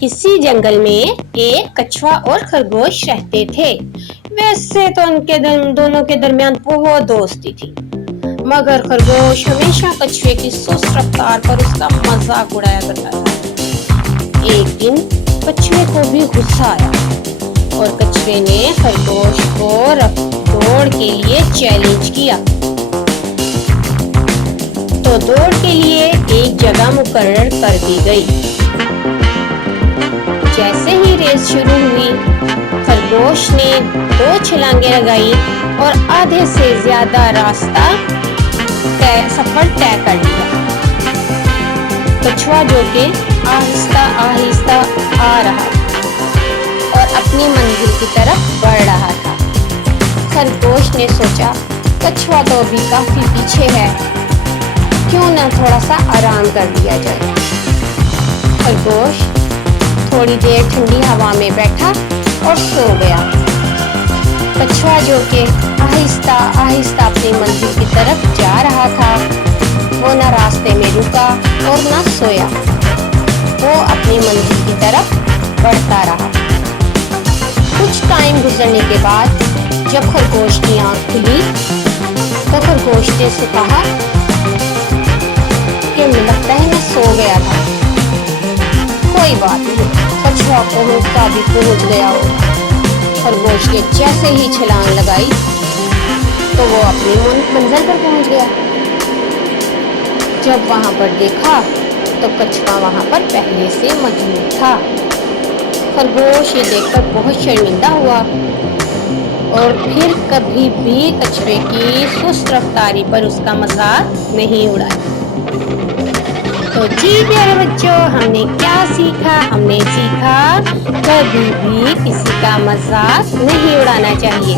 किसी जंगल में एक कछुआ और खरगोश रहते थे। वैसे तो उनके दोनों के दरमियान बहुत दोस्ती थी, मगर खरगोश हमेशा कछुए की सुस्त रफ्तार पर उसका मजाक उड़ाया करता था। एक दिन कछुए को भी गुस्सा आया और कछुए ने खरगोश को दौड़ के लिए चैलेंज किया। तो दौड़ के लिए एक जगह मुकर्रर कर दी गई। जैसे ही रेस शुरू हुई, खरगोश ने 2 छलांगे लगाई और आधे से ज्यादा रास्ता सफर तय कर लिया। कछुआ जो कि आहिस्ता आहिस्ता आ रहा और अपनी मंजिल की तरफ बढ़ रहा था। खरगोश ने सोचा, कछुआ तो अभी काफी पीछे है, क्यों ना थोड़ा सा आराम कर लिया जाए। खरगोश थोड़ी देर ठंडी हवा में बैठा और सो गया। कछुआ जो कि आहिस्ता आहिस्ता अपनी मंजिल की तरफ जा रहा था, वो न रास्ते में रुका और न सोया, वो अपनी मंजिल की तरफ बढ़ता रहा। कुछ टाइम गुजरने के बाद जब खरगोश की आंख खुली तो खरगोश ने से कहा कि लगता है मैं सो गया था। कोई बात नहीं, कछुआ पहुंचता भी पहुंच गया होगा। खरगोश ने जैसे ही छलांग लगाई तो वो अपनी मंजिल पर पहुंच गया। जब वहां पर देखा तो कछुआ वहां पर पहले से मौजूद था। खरगोश ये देखकर बहुत शर्मिंदा हुआ और फिर कभी भी कछुए की सुस्त रफ्तारी पर उसका मजाक नहीं उड़ाया। तो जी प्यारे बच्चों, हमने क्या सीखा? हमने सीखा कभी भी किसी का मजाक नहीं उड़ाना चाहिए।